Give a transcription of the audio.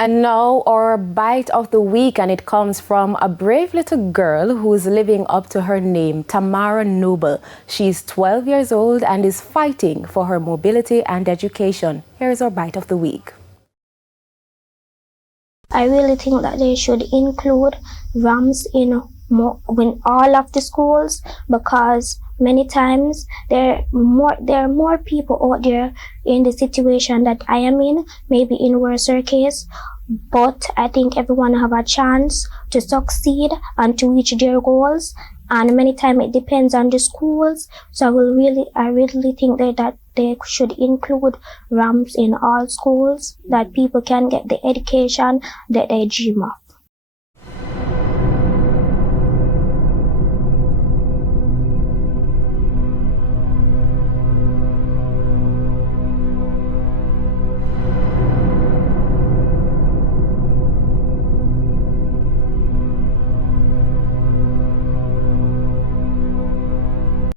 And now our bite of the week, and it comes from a brave little girl who's living up to her name, Tamara Noble. She's 12 years old and is fighting for her mobility and education. Here's our bite of the week. I really think that they should include ramps in all of the schools, because many times there are more people out there in the situation that I am in, maybe in worse case. But I think everyone have a chance to succeed and to reach their goals. And many times it depends on the schools. So I really think that they should include ramps in all schools, that people can get the education that they dream of.